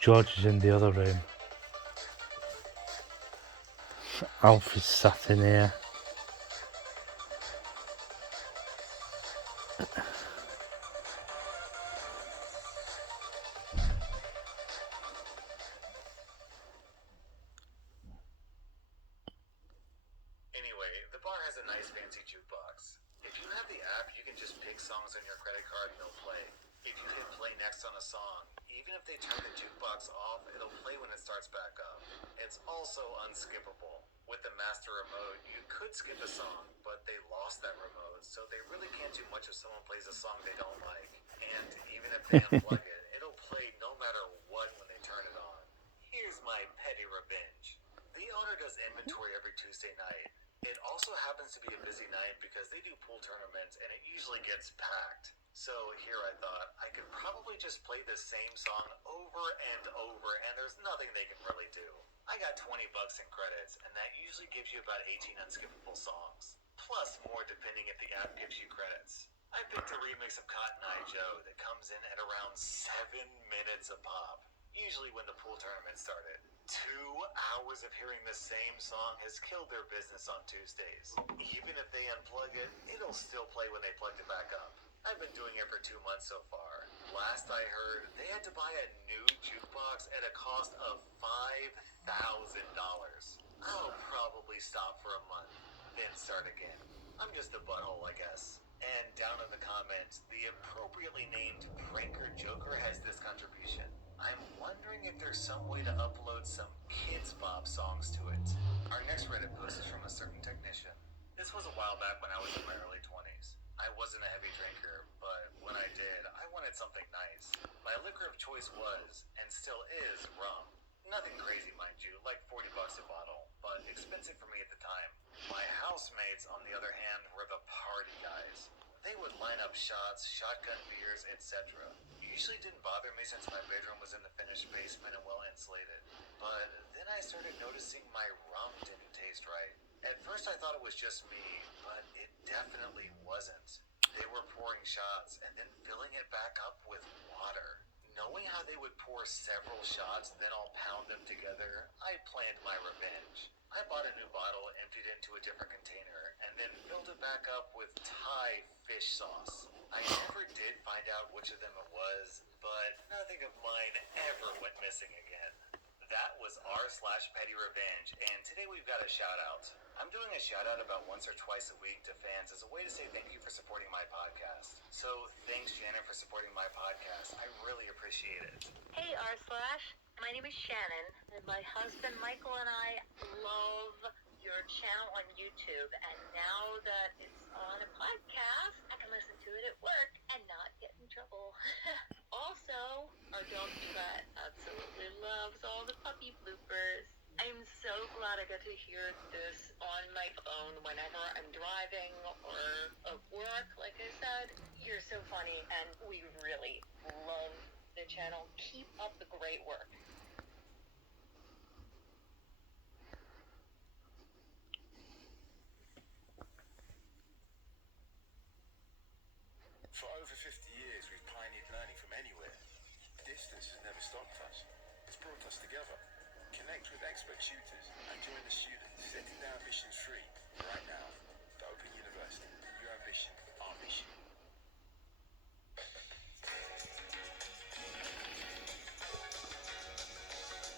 George is in the other room. Alf is sat in here. Anyway, the bar has a nice fancy jukebox. If you have the app, you can just pick songs on your credit card and it'll play. If you hit play next on a song, even if they turn the jukebox off, it'll play when it starts back up. It's also unskippable. With the master remote, you could skip a song, but they lost that remote, so they really can't do much if someone plays a song they don't like. And even if they unplug it, it'll play no matter what when they turn it on. Here's my petty revenge. The owner does inventory every Tuesday night. It also happens to be a busy night because they do pool tournaments and it usually gets packed. So here I thought I could probably just play the same song over and over and there's nothing they can really do. I got $20 in credits and that usually gives you about 18 unskippable songs. Plus more depending if the app gives you credits. I picked a remix of Cotton Eye Joe that comes in at around 7 minutes a pop. Usually when the pool tournament started. 2 hours of hearing the same song has killed their business on Tuesdays. Even if they unplug it, it'll still play when they plugged it back up. I've been doing it for 2 months so far. Last I heard, they had to buy a new jukebox at a cost of $5,000. I'll probably stop for a month, then start again. I'm just a butthole, I guess. And down in the comments, the appropriately named Pranker Joker has this contribution. I'm wondering if there's some way to upload some Kids Bop songs to it. Our next Reddit post is from a certain technician. This was a while back when I was in my early 20s. I wasn't a heavy drinker, but when I did, I wanted something nice. My liquor of choice was, and still is, rum. Nothing crazy, mind you, like $40 a bottle, but expensive for me at the time. My housemates, on the other hand, were the party guys. They would line up shots, shotgun beers, etc. Usually didn't bother me since my bedroom was in the finished basement and well insulated. But then I started noticing my rum didn't taste right. At first I thought it was just me, but it definitely wasn't. They were pouring shots and then filling it back up with water. Knowing how they would pour several shots, then all pound them together, I planned my revenge. I bought a new bottle, emptied it into a different container, and then filled it back up with Thai fish sauce. I never did find out which of them it was, but nothing of mine ever went missing again. That was r/petty revenge, and today we've got a shout out. I'm doing a shout out about once or twice a week to fans as a way to say thank you for supporting my podcast. So thanks, Shannon, for supporting my podcast. I really appreciate it. Hey r/, my name is Shannon, and my husband Michael and I love your channel on YouTube, and now that it's on a podcast, I can listen to it at work and not get in trouble. Also, our dog Trent absolutely loves all the puppy bloopers. I'm so glad I get to hear this on my phone whenever I'm driving or at work. Like I said, you're so funny, and we really love the channel. Keep up the great work. For over 50 years, we've pioneered learning from anywhere. Distance has never stopped us. It's brought us together. Connect with expert tutors and join the students, setting their ambitions free. Right now, the Open University. Your ambition, our mission.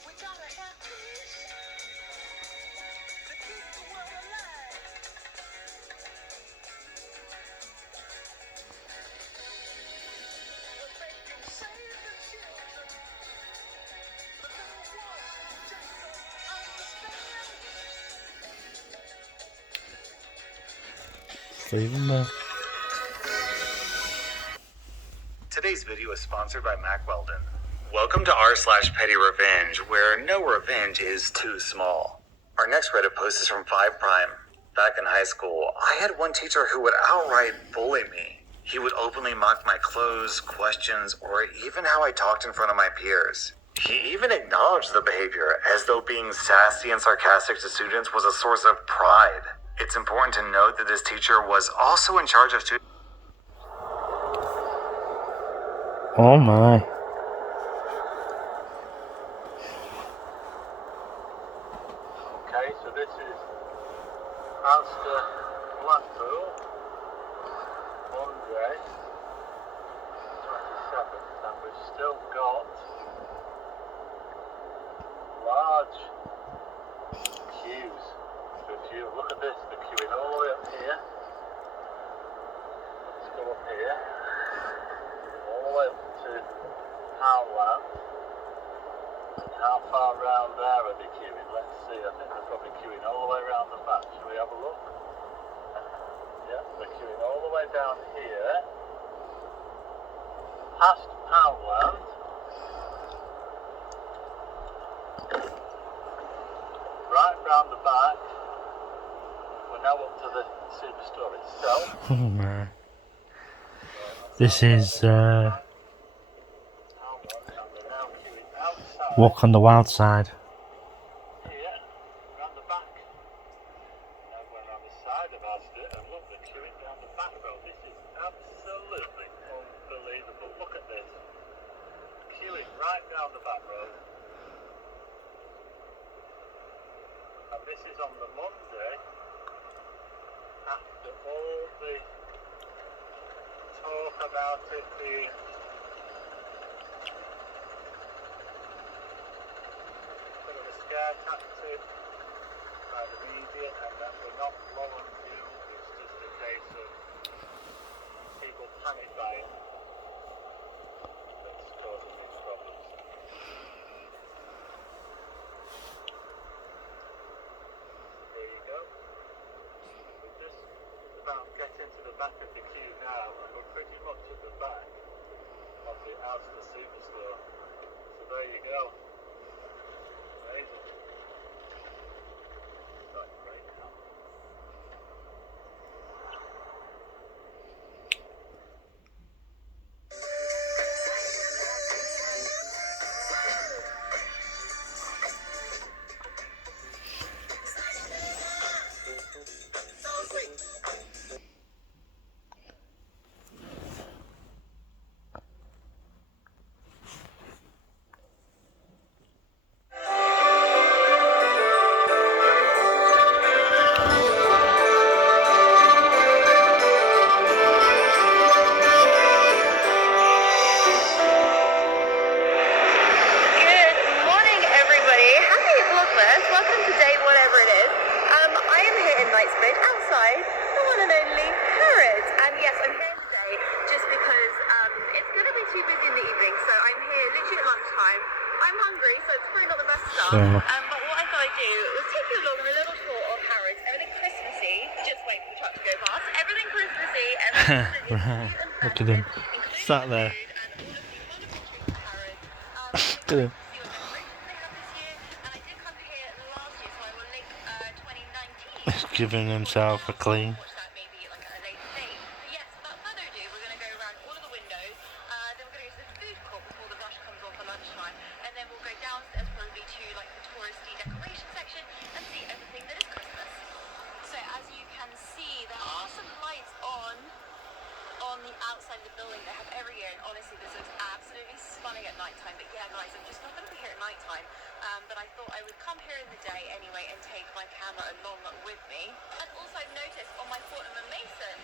We gotta have peace to keep the world alive. But they can save the children, but the ones just don't understand. Leave him there. Today's video is sponsored by Mack Weldon. Welcome to r/petty revenge, where no revenge is too small. Our next Reddit post is from 5 Prime. Back in high school, I had one teacher who would outright bully me. He would openly mock my clothes, questions, or even how I talked in front of my peers. He even acknowledged the behavior, as though being sassy and sarcastic to students was a source of pride. It's important to note that this teacher was also in charge of students. Oh my. Okay, so this is Asda Blackpool, Monday, 27th, and we've still got large queues. So if you look at this, the queuing all the way up here. Let's go up here, all the way up to Howland. And how far round there are they queuing? Let's see, I think they're probably queuing all the way around the back. Shall we have a look? Yeah, they're queuing all the way down here, past Poundland, right round the back. We're now up to the superstore itself. Oh man. This is Walk on the Wild Side. Here, round the back. Now we're around the side of Asda, and look, they're queuing down the back road. This is absolutely unbelievable. Look at this. Queuing right down the back road. And this is on the Monday, after all the talk about it being sort of a scare tactic by the media, and that we're not low on fuel. It's just a case of people panic buying that's causing these problems. There you go. We're just about getting to the back of the queue now, and we're pretty much at the back of the Asda Superstore. So there you go. Amazing. That's great now. Good morning, everybody. Happy Vlogmas. Welcome to day whatever it is. I am here in Knightsbridge, outside the one and only Harrods. And yes, I'm here today just because it's going to be too busy in the evening. So I'm here literally at lunchtime. I'm hungry, so it's probably not the best start. But what I thought I'd do was take you along on a little tour of Harrods. Everything Christmassy. Just wait for the truck to go past. Everything Christmassy. Everything Right. Look at him. Sat there. Look at him. He's giving himself a clean. Yes, without further ado, we're going to go around all of the windows, then we're going to go to the food court before the rush comes on for lunchtime, and then we'll go downstairs probably to like the touristy decoration section and see everything that is Christmas. So as you can see, there are some lights on the outside of the building. They have every year, and honestly this looks absolutely stunning at night time. But yeah guys, I'm just not going to be here at night time, but I thought I would come here in the day anyway and take my camera along with me. And also I've noticed on my Fortnum and Mason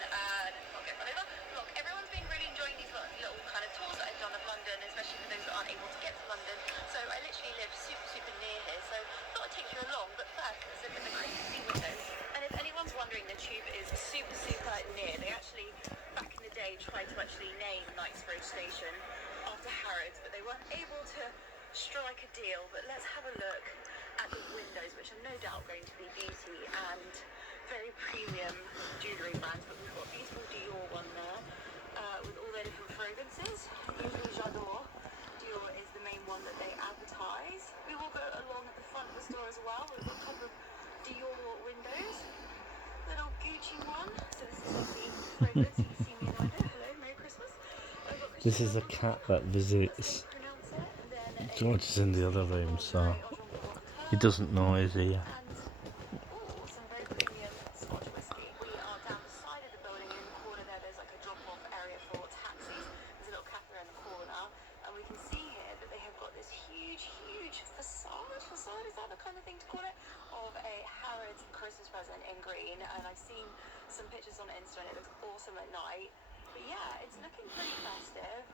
vlog, everyone's been really enjoying these little kind of tours that I've done of London, especially for those that aren't able to get to London. So I literally live super near here, so I thought I'd take you along. But first, let's look at the Christmassy windows. And if anyone's wondering, the Tube is super near. They actually, back in the day, tried to actually name Knightsbridge Station after Harrods, but they weren't able to strike a deal. But let's have a look at the windows, which are no doubt going to be beauty and very premium jewellery brands. But we've got a beautiful Dior one there with all their different fragrances. Usually J'adore. Dior is the main one that they advertise. We will go along at the front of the store as well. We've got a couple of Dior windows. Little Gucci one. So this is just the fragrance. You can see me in the window. Hello, Merry Christmas. I've got This is a cat that visits George is in the other room, so he doesn't know he's here. Some very premium Scotch whiskey. We are down the side of the building in the corner there. There's like a drop-off area for taxis. There's a little cafe in the corner, and we can see here that they have got this huge facade. Is that the kind of thing to call it? of a Harrods Christmas present in green, and I've seen some pictures on Insta and it looks awesome at night. But yeah, it's looking pretty festive.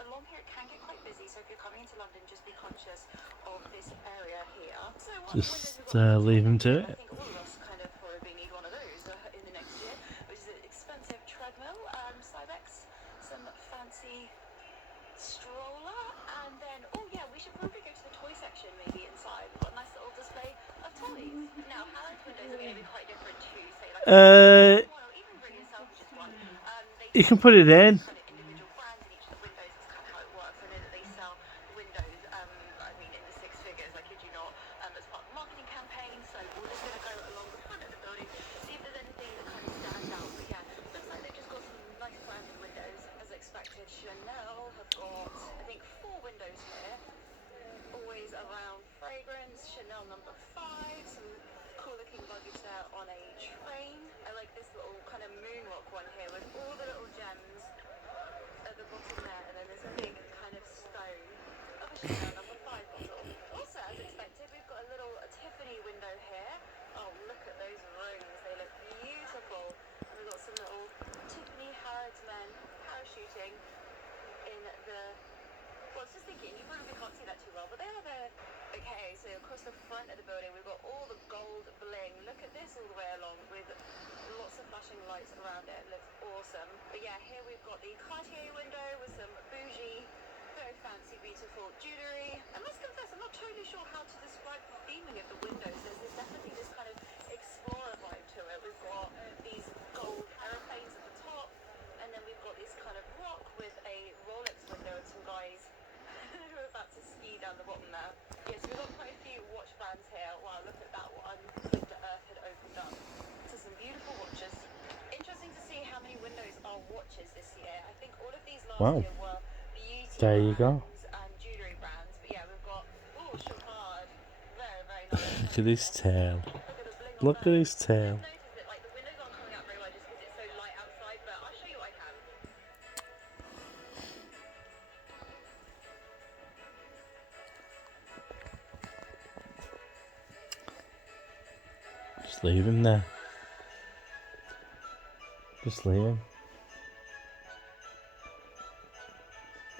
Along here it can get quite busy, so if you're coming into London, just be conscious of this area here. So one of the windows Just we've got leave him to I it. think all of us kind of probably need one of those in the next year, which is an expensive treadmill, Cybex, some fancy stroller, and then oh yeah, we should probably go to the toy section maybe inside. We've got a nice little display of toys. Now Harrods windows are going to be quite different to say like one or even Ring yourself, which is one. You can put it in. Kind of individual brands in each of the windows. It's kind of how it works. I know that they sell windows. I mean, in the six figures. I kid you not. As part of the marketing campaign. So we're just going to go along the front of the building, see if there's anything that kind of stands out. But yeah, looks like they've just got some nice branded windows, as expected. Chanel have got, I think, 4 windows here. Always around fragrance. Chanel number 5. Some cool looking luggage there on a train. I like this little kind of moon rock one here with all the little gems at the bottom there, and then there's a big kind of stone of a Chanel number 5 bottle. Also, as expected, we've got a little Tiffany window here. Oh, look at those rings, they look beautiful. And we've got some little Tiffany Harrods men parachuting in the, well, I was just thinking, you probably can't see that too well, but they are there. Okay, so across the front of the building, we've got all the gold bling. Look at this all the way along with lots of flashing lights around it. It looks awesome. But yeah, here we've got the Cartier window with some bougie, very fancy, beautiful jewellery. I must confess, I'm not totally sure how to describe the theming of the windows. There's definitely this kind of explorer vibe to it. We've got these gold aeroplanes at the top, and then we've got this kind of rock with a Rolex window and some guys who are about to ski down the bottom there. Yes, we've got quite a few watch bands here. Wow, look at that one. The earth had opened up to some beautiful watches. Interesting to see how many windows are watches this year. I think all of these last year were beauty There you go. brands and jewellery brands. But yeah, we've got, oh, Chopard. Very, very nice. Look at his tail. Look at the bling on Look at there. his tail. I've noticed that like the windows aren't coming out very well just because it's so light outside, but I'll show you what I can. Just leave him there. Just leave him.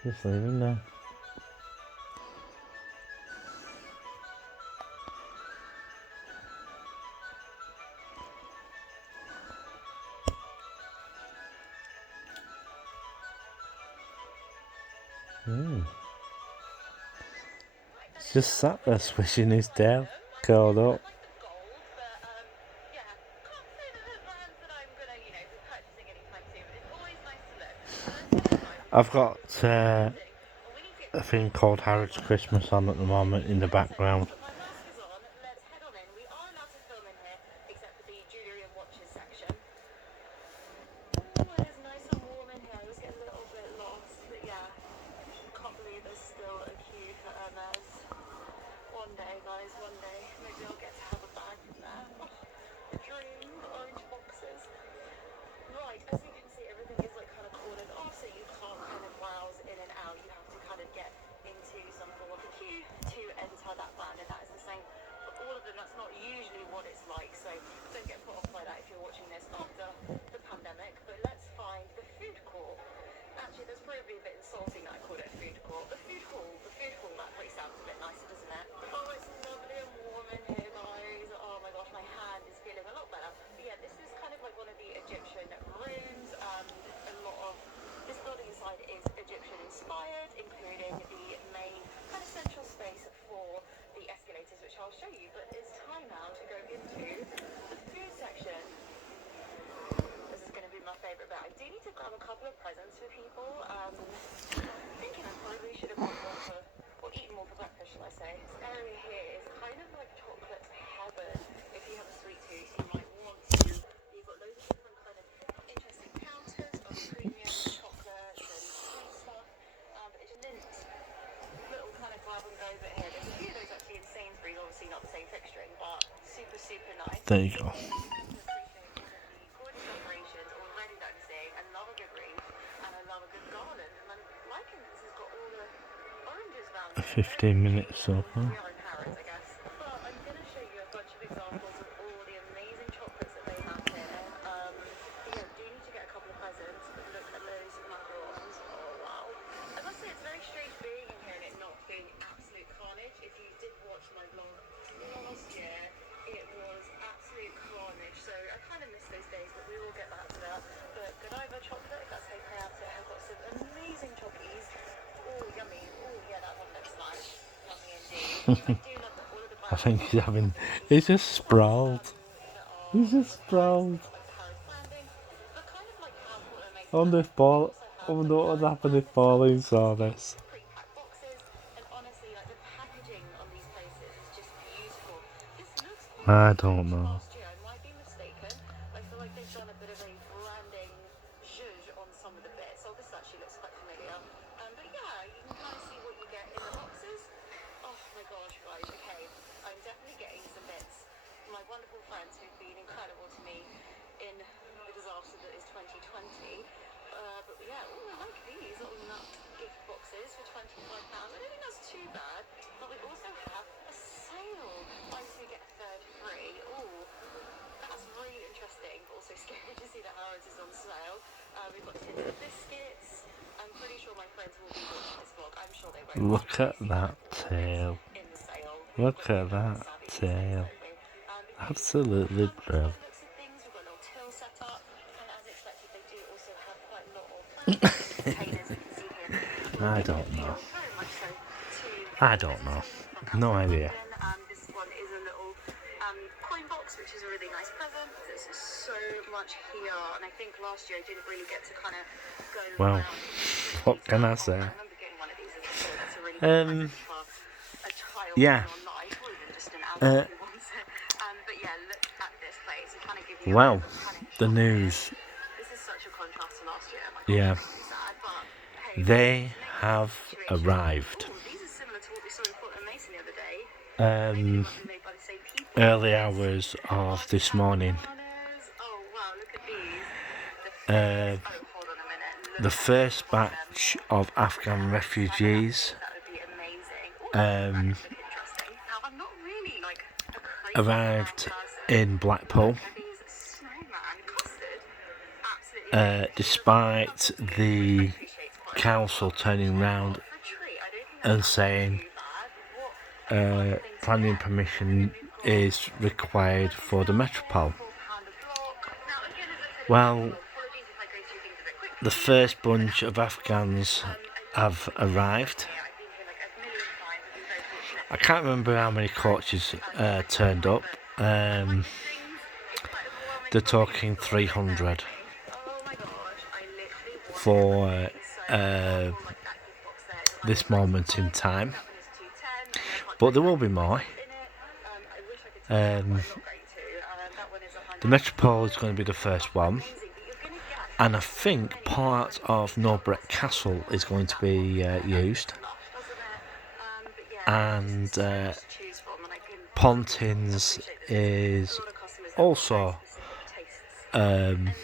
Just leave him there. He's just sat there swishing his tail, curled up. I like the gold, but yeah, can't say that they're brands that I'm gonna, you know, be purchasing anytime soon. But it's always nice to look. I've got Well, we need to get a thing called Harrods Christmas on at the moment in the background. my mask is on. Let's head on in. We are allowed to film in here, except for the jewellery and watches section. Oh, it is nice and warm in here. I was getting a little bit lost, but yeah, can't believe there's still a queue for Hermes. One day, guys, one day, maybe I'll get to have a bag from there. Oh, the dream, the orange boxes. Right, as you can see, everything is like kind of cornered off, so you can't kind of browse in and out. You have to kind of get into some form of a queue to enter that brand, and that is the same for all of them. That's not usually what it's like, so don't get put off by that if you're watching this after the pandemic. But let's find the food court. Actually, that's probably a bit insulting that I called it a food court. The food hall, that probably sounds a bit nicer, doesn't it? Oh, it's lovely and warm in here, guys. Oh my gosh, my hand is feeling a lot better. But yeah, this is kind of like one of the Egyptian rooms. A lot of this building inside is Egyptian inspired, including the main kind of central space for the escalators, which I'll show you. But it's time now to go into the food section. This is going to be my favourite bit. I do need to grab a couple of presents for people. Thinking I probably should have bought more for, or eaten more for breakfast, shall I say. This area here is kind of like chocolate heaven. If you have a sweet tooth, you might want to. You've got loads of different kind of interesting counters of premium chocolates and sweet stuff. But it's just little kind of grab and go bit here. There's a few of those actually in Sainsbury's, obviously not the same fixturing, but super, super nice. There you go. Around 15 minutes so far. we are in Harrods, I guess. But I'm going to show you a bunch of do love that all of the I think he's having. He's just sprawled. He's just sprawled on this ball. I wonder what happened if Pauline saw this. pre-packed boxes, and honestly, like the packaging on these places is just beautiful. This looks I quite don't like know. last year. I might be mistaken. I feel like they've done a bit of a branding zhuzh on some of the bits. Oh, this actually looks quite familiar. But yeah, you can kind of see what you get in the boxes. Oh my gosh, guys. Okay, I'm definitely getting some bits. My wonderful friends who've been incredible to me in the disaster that is 2020. But yeah, I like these little nut gift boxes for £25. I don't think that's too bad. But we also have a sale. Buy two get a third free. Ooh, that's really interesting. But also scary to see that Harrods is on sale. We've got tins of biscuits. I'm pretty sure my friends will be watching this vlog. I'm sure they won't. Look at that tail. In the sale. Look at that tail. Absolutely brilliant. Looks at things. We've got a little till set up, and as expected, they do also have quite a lot of containers. You can see here. I don't know. Very much so. I don't know. No idea. This one is a little coin box, which is a really nice present. There's so much here, and I think last year I didn't really get to kind of go Well, around. what can I say? I remember getting one of these as a kid. That's a really good present for a child yeah. in your life, or even just an adult who wants it. But yeah, look at this place. We kind of give you Well, a kind of the shot. news. This is such a contrast to last year. My Yeah. God, it's sad, but hey, They it's have situation. arrived. Ooh, these are similar to what we saw in Portland Mason the other day. Made by the same people. Early hours of this morning. Oh wow, look at these. Uh, Hold on a minute. Look the first batch of Afghan refugees that would be amazing. Ooh, that looks interesting. Now I'm not really like a crazy arrived person. in Blackpool. These snowman custard. Absolutely. Despite the council turning round For a treat. I don't think and that's saying too bad. What planning permission is required for the Metropole. Well, the first bunch of Afghans have arrived. I can't remember how many coaches turned up. They're talking 300 for this moment in time. But there will be more. The Metropole is going to be the first one. And I think part of Norbreck Castle is going to be used. And Pontins is also an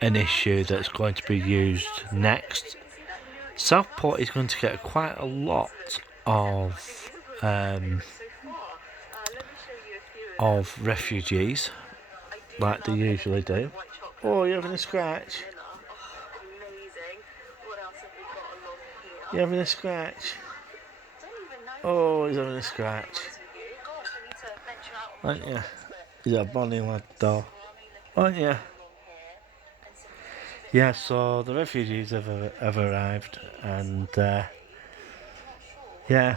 issue that's going to be used next. Southport is going to get quite a lot of refugees, like they usually do. Oh, you're having a scratch? You're having a scratch? Oh, he's having a scratch. Aren't you? He's a bonny lad though. Aren't you? Yeah, so the refugees have arrived, and yeah,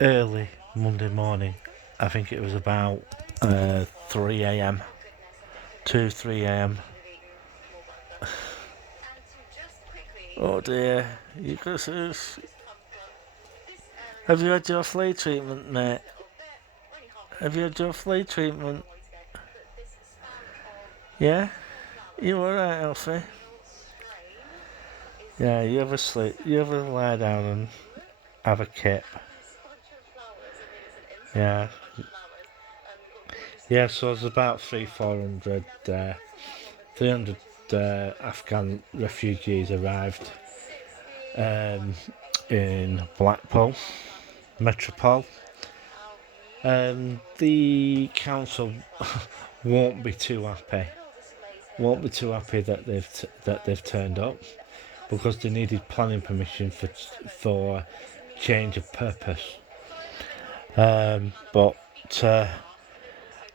early Monday morning, I think it was about 3 a.m. 3 a.m. Oh dear, you got some. Have you had your flea treatment, mate? Have you had your flea treatment? Yeah? You alright, Elfie? Yeah, you ever sleep? You ever lie down and have a kip? Yeah. Yeah, so there's about 300 Afghan refugees arrived in Blackpool Metropole. The council won't be too happy that they've turned up, because they needed planning permission for change of purpose. But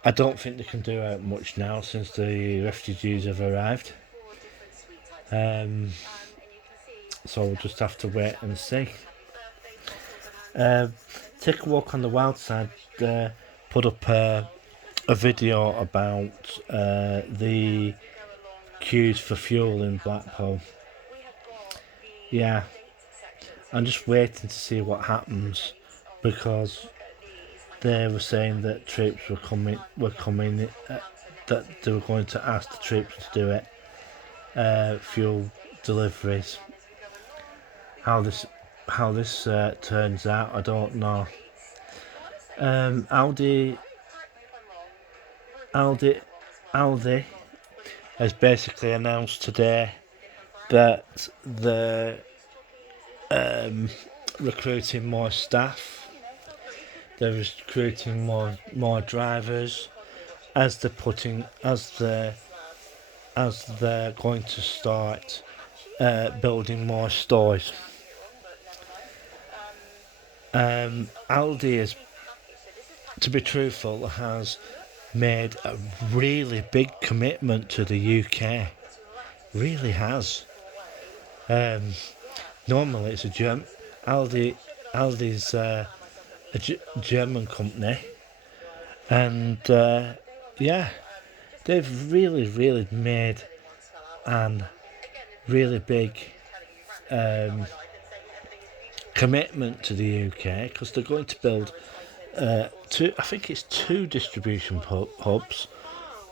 I don't think they can do out much now since the refugees have arrived. So we'll just have to wait and see. Take a Walk on the Wild Side put up a video about the queues for fuel in Blackpool. Yeah, I'm just waiting to see what happens, because they were saying that troops were coming, that they were going to ask the troops to do it. Fuel deliveries. How this turns out, I don't know. Aldi has basically announced today that they're recruiting more staff. They're recruiting more drivers, as they're going to start building more stores. Aldi is, to be truthful, has made a really big commitment to the UK. Really has. Normally it's a Aldi's a German company, and yeah, they've really made an really big commitment to the UK, because they're going to build two distribution hubs,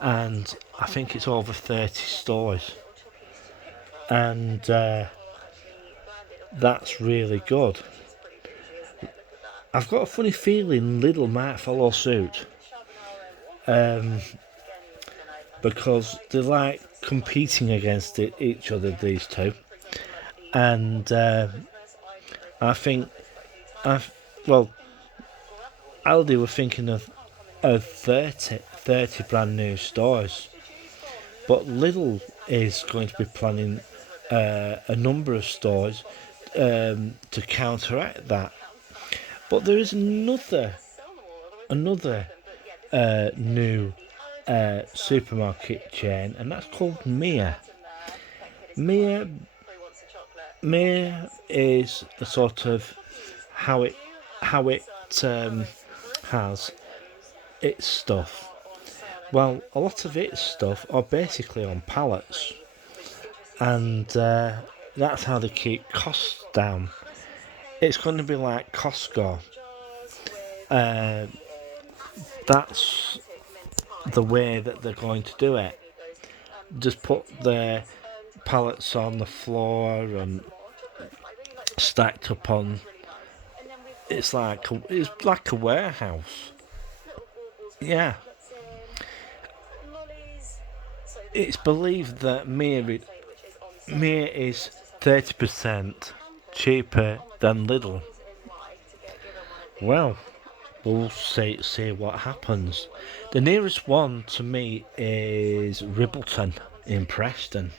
and I think it's over 30 stores, and that's really good. I've got a funny feeling Lidl might follow suit, because they're like competing against each other, these two, and I think Aldi were thinking of 30 brand new stores, but Lidl is going to be planning a number of stores to counteract that. But there is another new supermarket chain, and that's called Mia. Mia is a sort of how it has its stuff. Well, a lot of its stuff are basically on pallets, and that's how they keep costs down. It's going to be like Costco. That's the way that they're going to do it. Just put their pallets on the floor and stacked up on. It's like a warehouse. Yeah. It's believed that Mia is 30% cheaper than Lidl. Well, we'll see what happens. The nearest one to me is Ribbleton in Preston,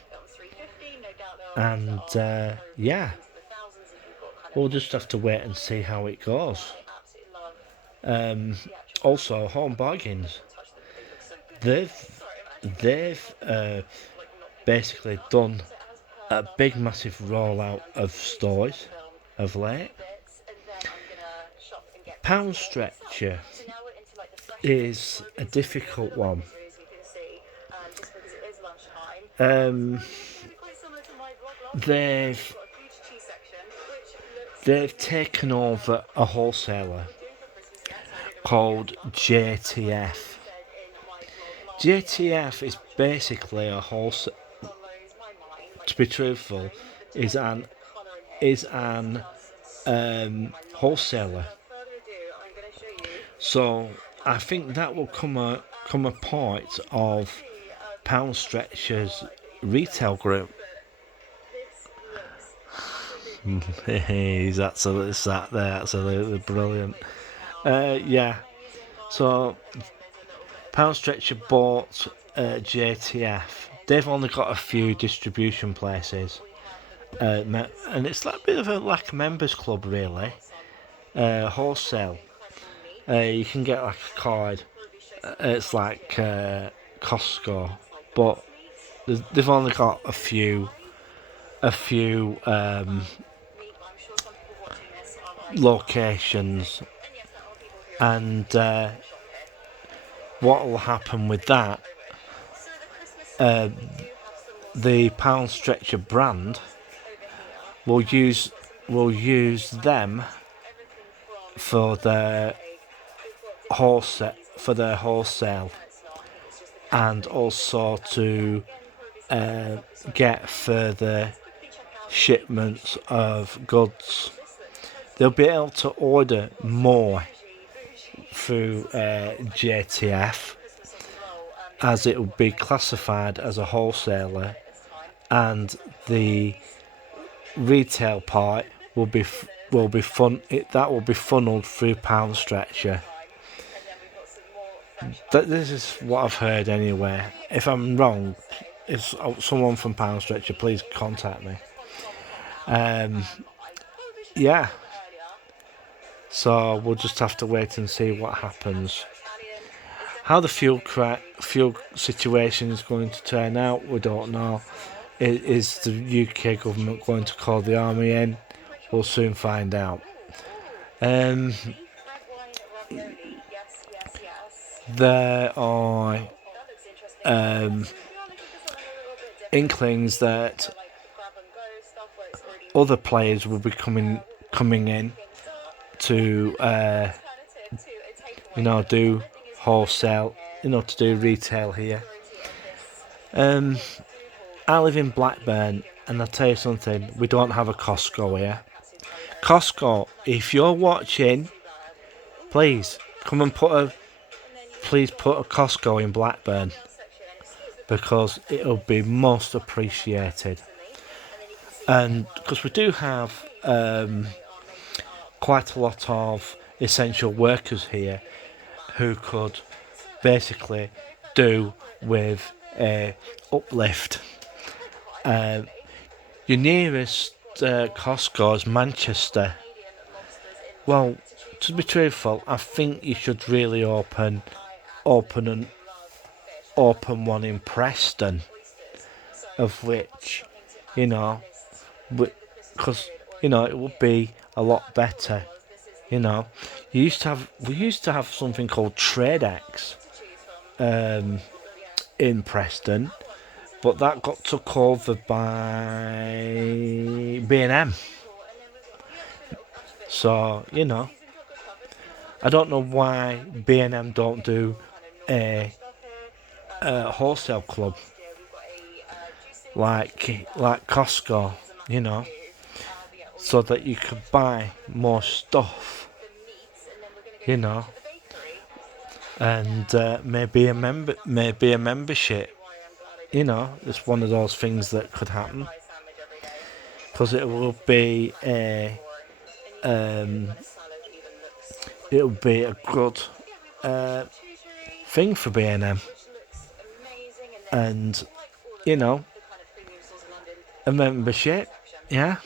and yeah, we'll just have to wait and see how it goes. Also, Home Bargains, they've basically done a big massive rollout of stores of late. Pound Stretcher is a difficult one. They've taken over a wholesaler called JTF. JTF is basically a wholesale. To be truthful, is an wholesaler. So I think that will come a part of Pound Stretcher's retail group. He's absolutely sat there, absolutely brilliant. Yeah. So Pound Stretcher bought JTF. They've only got a few distribution places, and it's like a bit of a members club, really. Wholesale. You can get like a card. It's like Costco, but they've only got a few locations, and what will happen with that? The Pound Stretcher brand will use them for their wholesale, and also to get further shipments of goods. They'll be able to order more through JTF, as it will be classified as a wholesaler, and the retail part will be funneled through Pound Stretcher. This is what I've heard anyway. If I'm wrong, if someone from Pound Stretcher, please contact me. Yeah. So we'll just have to wait and see what happens. How the fuel situation is going to turn out, we don't know. Is the UK government going to call the army in? We'll soon find out. There are inklings that other players will be coming in to do wholesale, to do retail here. I live in Blackburn, and I'll tell you something, we don't have a Costco here. Costco, if you're watching, please come and put a Costco in Blackburn, because it'll be most appreciated. And because we do have quite a lot of essential workers here who could basically do with a uplift. Your nearest Costco is Manchester. Well, to be truthful, I think you should really open one in Preston, of which, because it would be a lot better. We used to have something called TradeX in Preston, but that got took over by B&M. So I don't know why B&M don't do a wholesale club like Costco, so that you could buy more stuff, and maybe a membership. It's one of those things that could happen, because it will be a good thing for B&M, and a membership, yeah,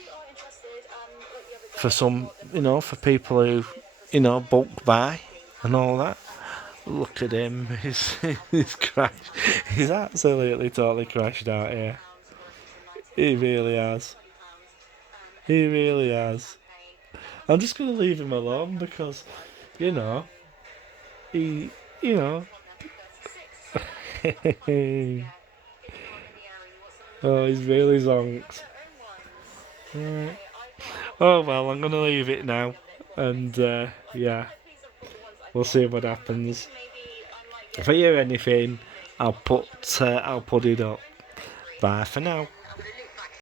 for some, for people who bulk buy and all that. Look at him, he's crashed. He's absolutely totally crashed out here. He really has. I'm just going to leave him alone, because, he, oh, he's really zonked. Right. Oh well, I'm going to leave it now, and yeah, we'll see what happens. If I hear anything, I'll put it up. Bye for now.